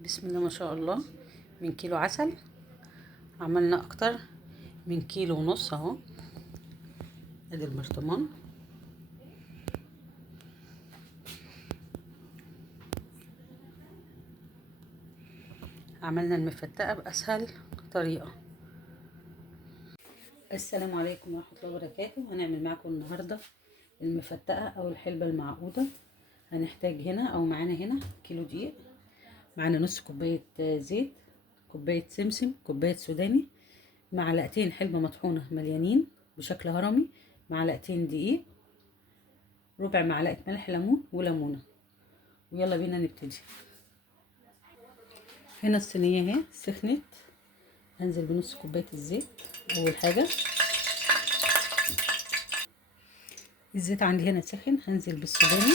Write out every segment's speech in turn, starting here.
بسم الله ما شاء الله. من كيلو عسل عملنا اكتر من كيلو ونص اهو. ادي البرطمان. عملنا المفتقة باسهل طريقة. السلام عليكم ورحمة الله وبركاته. هنعمل معكم النهاردة المفتقة او الحلبة المعقودة. هنحتاج هنا او معانا هنا كيلو دقيق، معانا نص كوباية زيت، كوباية سمسم، كوباية سوداني، معلقتين حلبة مطحونة مليانين بشكل هرمي، معلقتين دقيق، ربع معلقة ملح، ليمون وليمونة. ويلا بينا نبتدي. هنا الصينية اهي سخنت، هنزل بنص كوباية الزيت. اول حاجة الزيت عندي هنا سخن، هنزل بالسوداني.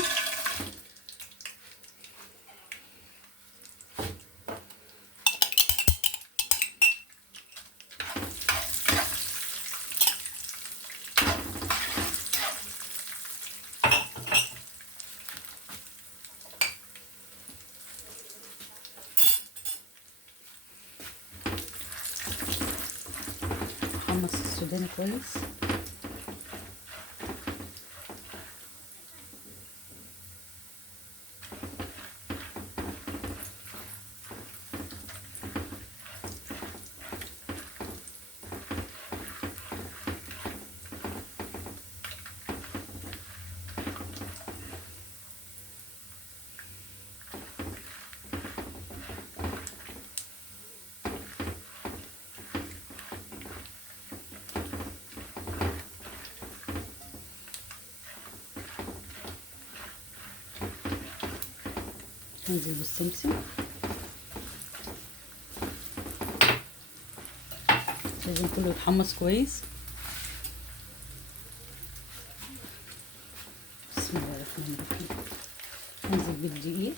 احمص السوداني كويس. هنزل بالسمسم، لازم كله يتحمص كويس. بسم الله الرحمن الرحيم. هنزل بالدقيق،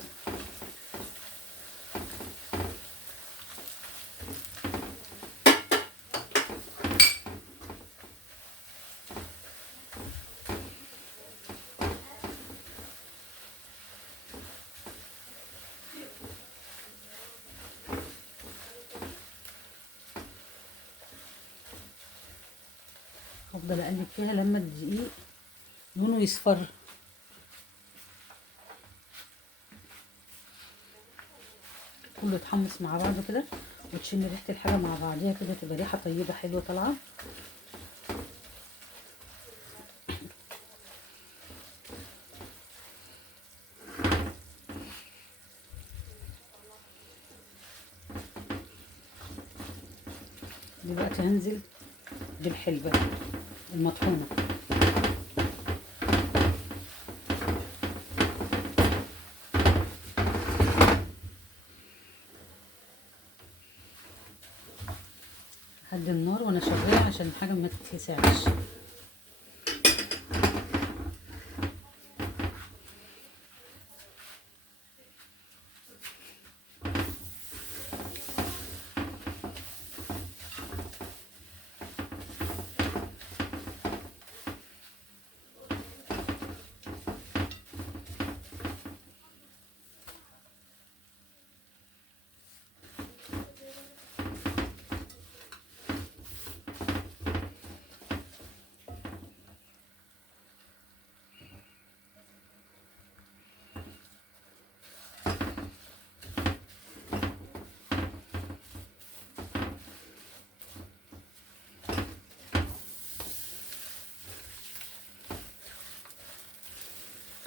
افضل اقلب فيها لما الدقيق لونه يصفر. كله يتحمص مع بعضه كده، وتشم ريحه الحاجه مع بعضيها كده، تبقى ريحه طيبه حلوه طالعه. دلوقتي هنزل بالحلبه المطحونه. هدي النار وانا شغاله عشان الحاجه ما تتلسعش.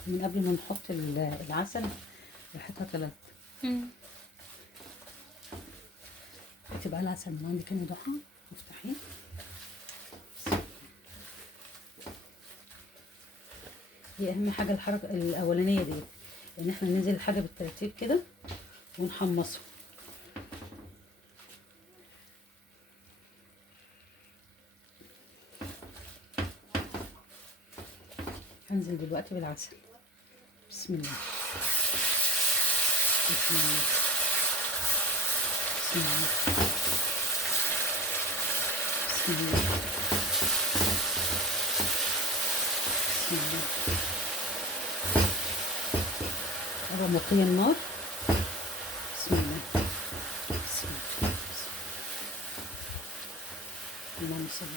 من قبل ما نحط العسل ريحتها طلعت. هتبقى العسل من عندك هنا ضحى، افتحيه. دي اهم حاجه، الحركه الاولانيه دي ان احنا ننزل الحاجه بالترتيب كده ونحمصه. هنزل دلوقتي بالعسل. بسم الله بسم الله بسم الله بسم الله بسم الله. أبقى مطفية النار. بسم الله. بسم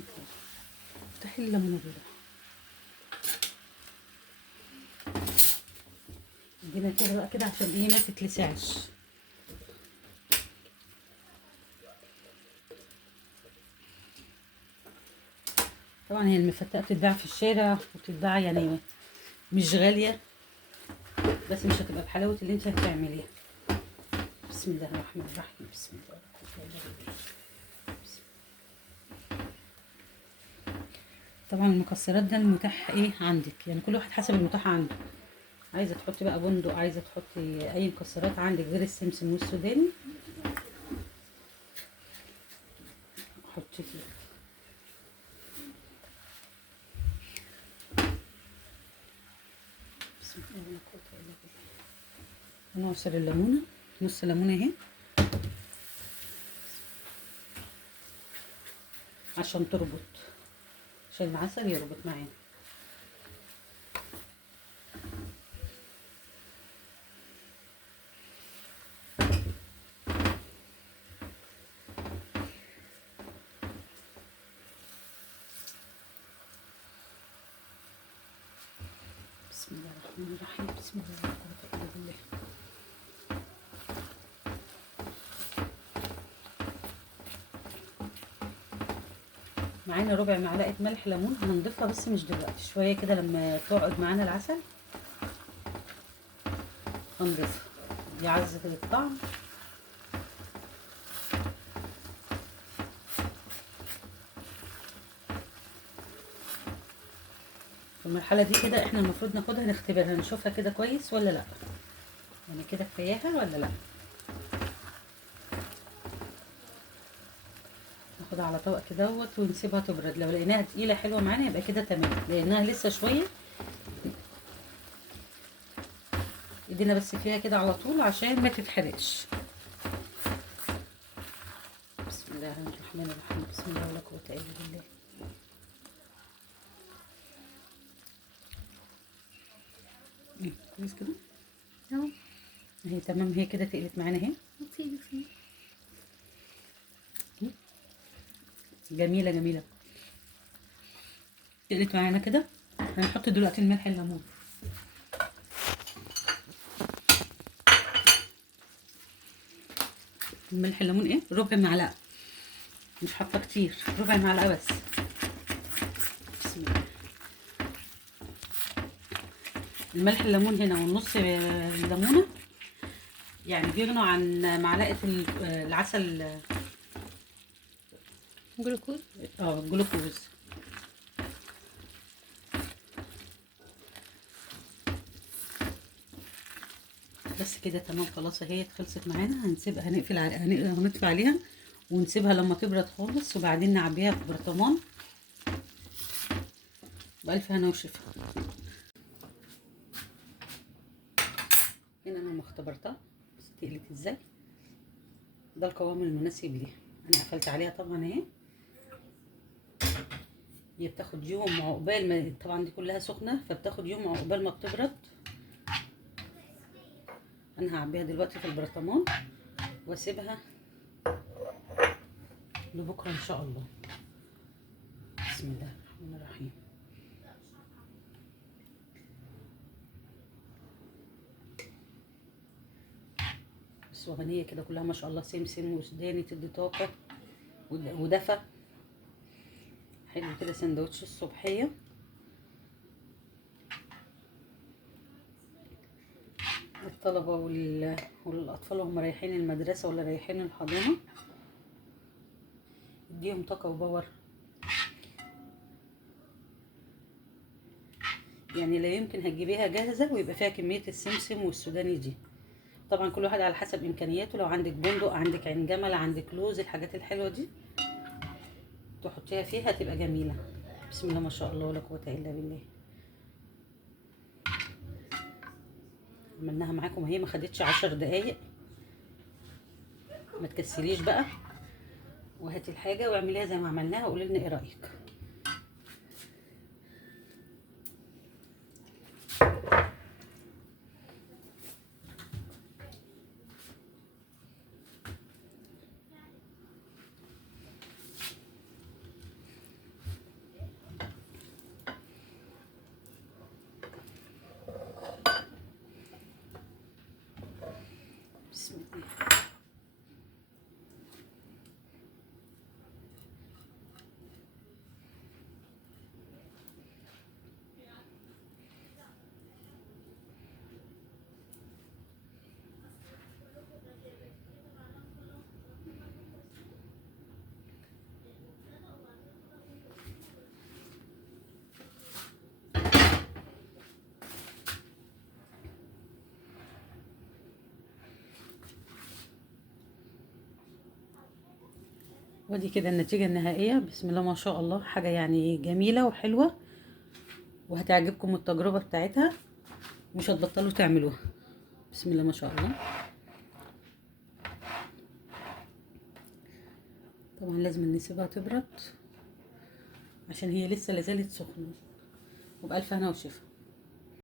الله. افتحي الليمونه البيضاء. ادينا كده بقى كده عشان ايه ما تتلسعش. طبعا هي المفتقه بتتباع في الشارع وبتتباع يعني مش غاليه، بس مش هتبقى بحلاوه اللي انت هتعمليها. بسم الله الرحمن الرحيم. بسم الله الرحمن الرحيم. طبعا المكسرات ده المتاح ايه عندك، يعني كل واحد حسب المتاح عنده. عايزه تحطي بقى بندق، عايزه تحطي اي مكسرات عندك غير السمسم والسوداني حطي فيه. بسم الله ولا قوه الا بالله. نعصر الليمونه، نص ليمونه اهي عشان تربط، عشان العسل يربط معانا. بسم الله الرحمن الرحيم. بسم الله ولا قوه الا بالله. معانا ربع معلقه ملح ليمون هنضيفها بس مش دلوقتي، شويه كده لما تقعد معانا العسل هنضيفها يعزز الطعم. في المرحله دي كده احنا المفروض ناخدها نختبرها نشوفها كده كويس ولا لا، يعني كده كفاياها ولا لا. ناخدها على طبق كده ونسيبها تبرد. لو لقيناها تقيله حلوه معانا يبقى كده تمام، لانها لسه شويه ايدينا بس فيها كده على طول عشان ما تتحرقش. بسم الله الرحمن الرحيم. بسم الله ولا قوه الا بالله. كويس كده اهو اهي تمام، هي كده تقلت معانا اهي. جميله جميله تقلت معانا كده. هنحط دلوقتي الملح الليمون. الملح الليمون ايه ربع معلقه، مش حاطه كتير، ربع معلقه بس. بسم الله. الملح الليمون هنا والنص الليمونه يعني بيغنوا عن معلقه العسل. جلوكوز. الجلوكوز. بس كده تمام خلاص اهي خلصت معانا. هنسيبها هنطفي عليها ونسيبها لما تبرد خالص، وبعدين نعبيها في برطمان بألف هنا وشفا. هنا انا اختبرتها بس تقلت ازاي. ده القوام المناسب ليها. انا قفلت عليها طبعا اهي. هي بتاخد يوم عقبال ما، طبعا دي كلها سخنه فبتاخد يوم عقبال ما بتبرد. انا هعبيها دلوقتي في البرطمان واسيبها لبكره ان شاء الله. بسم الله الرحمن الرحيم. بس وغنيه كده كلها ما شاء الله، سمسم وسوداني تدي طاقه ودفى حلو كده. سندوتش الصبحيه الطلبه والاطفال وهم رايحين المدرسه ولا رايحين الحضانه، اديهم طاقه وباور. يعني لا يمكن هتجيبيها جاهزه ويبقى فيها كميه السمسم والسوداني دي. طبعا كل واحد على حسب امكانياته. لو عندك بندق، عندك عين جمل، عندك لوز، الحاجات الحلوه دي تحطيها فيها تبقى جميله. بسم الله ما شاء الله ولا قوه الا بالله. عملناها معاكم اهي، ما خدتش 10 دقايق. ما تكسليش بقى وهاتي الحاجه واعمليها زي ما عملناها وقولي لنا ايه رايك. بسم الله. ودي كده النتيجة النهائية. بسم الله ما شاء الله، حاجة يعني جميلة وحلوة، وهتعجبكم التجربة بتاعتها، مش هتبطلوا تعملوها. بسم الله ما شاء الله. طبعا لازم نسيبها تبرد عشان هي لسه لازالت سخنة. وبألف هنا وشفا.